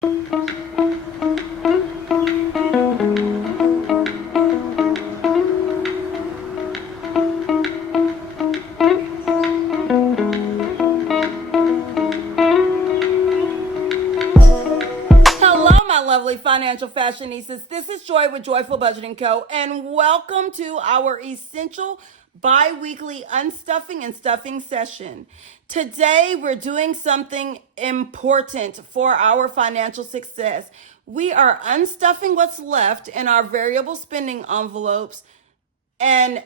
Lovely financial fashionistas. This is Joy with Joyful Budgeting Co. and welcome to our essential bi-weekly unstuffing and stuffing session. Today we're doing something important for our financial success. We are unstuffing what's left in our variable spending envelopes and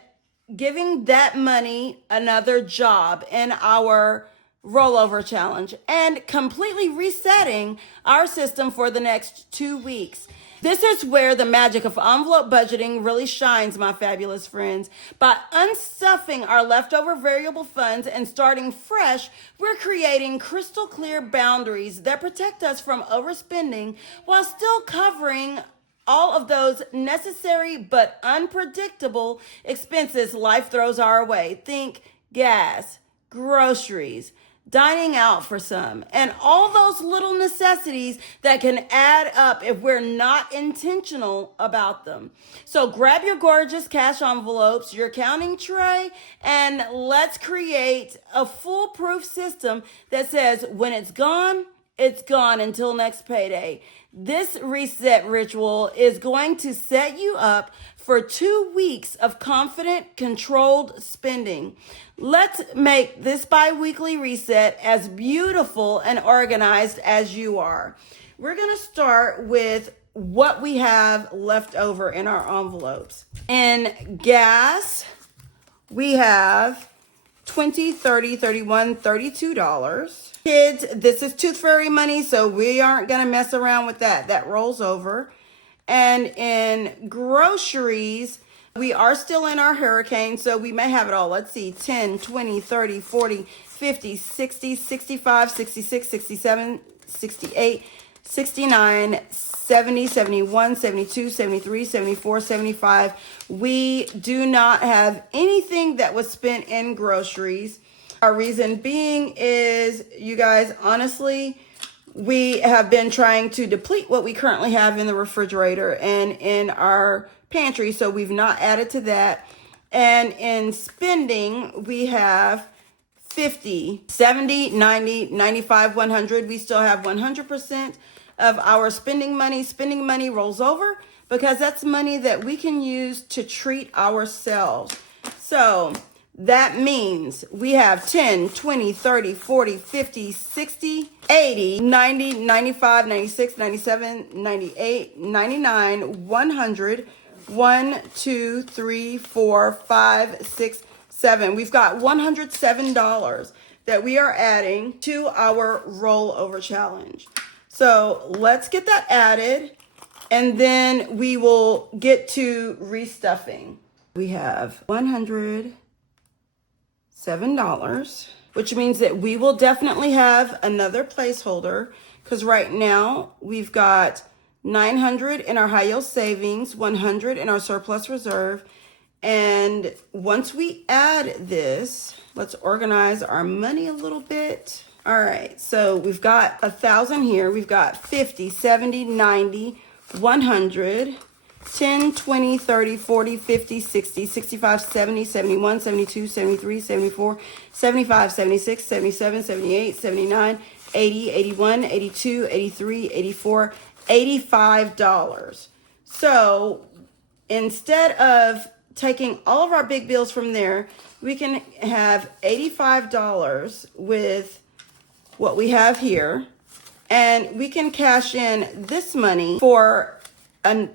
giving that money another job in our rollover challenge and completely resetting our system for the next 2 weeks. This is where the magic of envelope budgeting really shines, my fabulous friends. By unstuffing our leftover variable funds and starting fresh, we're creating crystal clear boundaries that protect us from overspending while still covering all of those necessary but unpredictable expenses life throws our way. Think gas, groceries, dining out for some, and all those little necessities that can add up if we're not intentional about them. So grab your gorgeous cash envelopes, your counting tray, and let's create a foolproof system that says when it's gone until next payday. This reset ritual is going to set you up for 2 weeks of confident, controlled spending. Let's make this bi-weekly reset as beautiful and organized as you are. We're going to start with what we have left over in our envelopes. In gas, we have $20, $30, $31, $32. Kids, this is Tooth Fairy money, so we aren't going to mess around with that. That rolls over. And in groceries, we are still in our hurricane, so we may have it all. Let's see, 10, 20, 30, 40, 50, 60, 65, 66, 67, 68, 69, 70, 71, 72, 73, 74, 75. We do not have anything that was spent in groceries. Our reason being is, you guys, honestly, we have been trying to deplete what we currently have in the refrigerator and in our pantry, so we've not added to that. And in spending, we have 50, 70, 90, 95, 100. We still have 100% of our spending money. Spending money rolls over because that's money that we can use to treat ourselves. So that means we have 10, 20, 30, 40, 50, 60, 80, 90, 95, 96, 97, 98, 99, 100, 1, 2, 3, 4, 5, 6, 7. We've got $107 that we are adding to our rollover challenge. So let's get that added, and then we will get to restuffing. We have $107, which means that we will definitely have another placeholder, because right now we've got $900 in our high yield savings, $100 in our surplus reserve. And once we add this, let's organize our money a little bit. All right, so we've got 1,000 here. We've got 50, 70, 90, 100, 10, 20, 30, 40, 50, 60, 65, 70, 71, 72, 73, 74, 75, 76, 77, 78, 79, 80, 81, 82, 83, 84, $85. So instead of taking all of our big bills from there, we can have $85 with what we have here, and we can cash in this money for a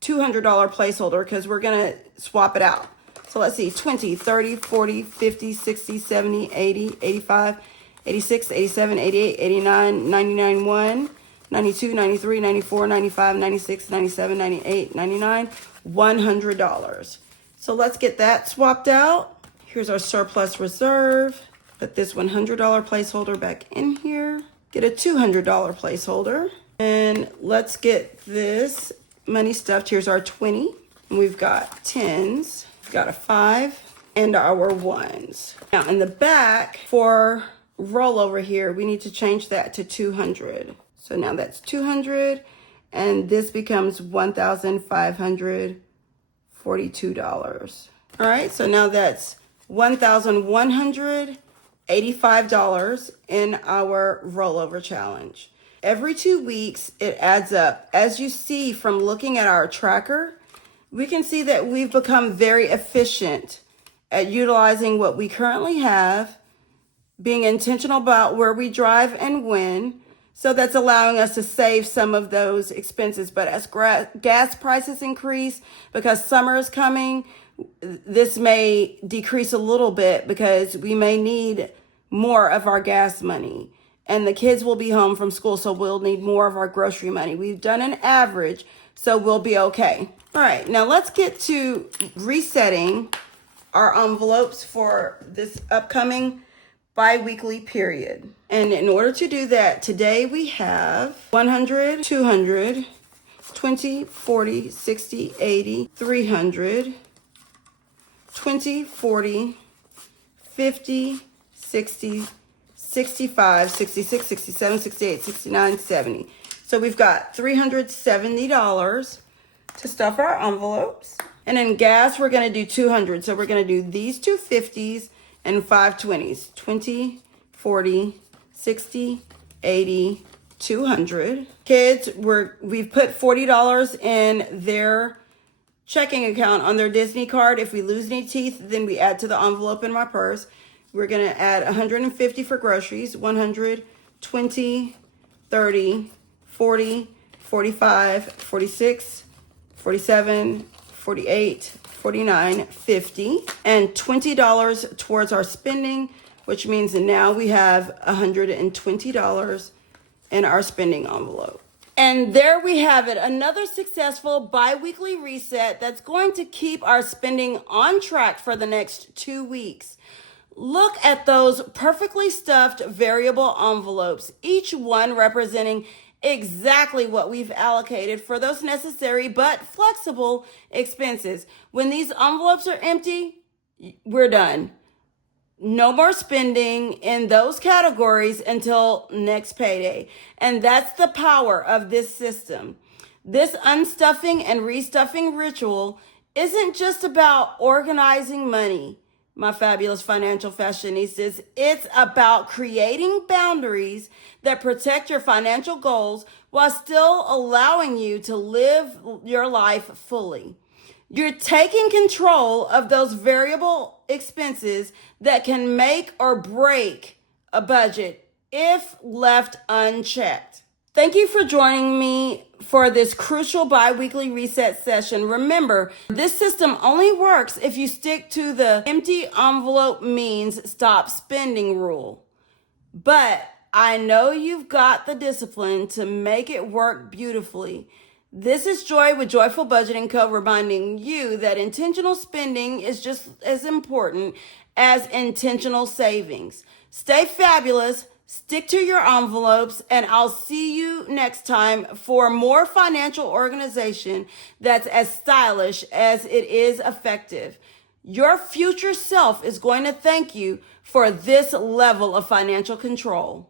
$200 placeholder because we're going to swap it out. So let's see, 20, 30, 40, 50, 60, 70, 80, 85, 86, 87, 88, 89, 99, 1, 92, 93, 94, 95, 96, 97, 98, 99, $100. So let's get that swapped out. Here's our surplus reserve. Put this $100 placeholder back in here. Get a $200 placeholder. And let's get this money stuffed. Here's our 20. And we've got 10s. We've got a 5 and our 1s. Now in the back for rollover here, we need to change that to 200. So now that's 200, and this becomes $1,542. All right, so now that's $1,185 in our rollover challenge. Every 2 weeks, it adds up. As you see from looking at our tracker, we can see that we've become very efficient at utilizing what we currently have, being intentional about where we drive and when. So that's allowing us to save some of those expenses. But as gas prices increase, because summer is coming, this may decrease a little bit because we may need more of our gas money. And the kids will be home from school, so we'll need more of our grocery money. We've done an average, so we'll be okay. All right, now let's get to resetting our envelopes for this upcoming bi-weekly period. And in order to do that, today we have 100, 200, 20, 40, 60, 80, 300, 20, 40, 50, 60, 65, 66, 67, 68, 69, 70. So we've got $370 to stuff our envelopes. And in gas, we're going to do 200. So we're going to do these two 50s and 5 20s. 20, 40, 60, 80, 200. Kids, we've put $40 in their checking account on their Disney card. If we lose any teeth, then we add to the envelope in my purse. We're going to add 150 for groceries. 100, 20, 30, 40, 45, 46, 47, 48, 49, 50, and $20 towards our spending, which means now we have $120 in our spending envelope. And there we have it, another successful bi-weekly reset that's going to keep our spending on track for the next 2 weeks. Look at those perfectly stuffed variable envelopes, each one representing exactly what we've allocated for those necessary but flexible expenses. When these envelopes are empty, we're done. No more spending in those categories until next payday. And that's the power of this system. This unstuffing and restuffing ritual isn't just about organizing money, my fabulous financial fashionistas. It's about creating boundaries that protect your financial goals while still allowing you to live your life fully. You're taking control of those variable expenses that can make or break a budget if left unchecked. Thank you for joining me for this crucial bi-weekly reset session. Remember, this system only works if you stick to the empty envelope means stop spending rule. But I know you've got the discipline to make it work beautifully. This is Joy with Joyful Budgeting Co. reminding you that intentional spending is just as important as intentional savings. Stay fabulous. Stick to your envelopes, and I'll see you next time for more financial organization that's as stylish as it is effective. Your future self is going to thank you for this level of financial control.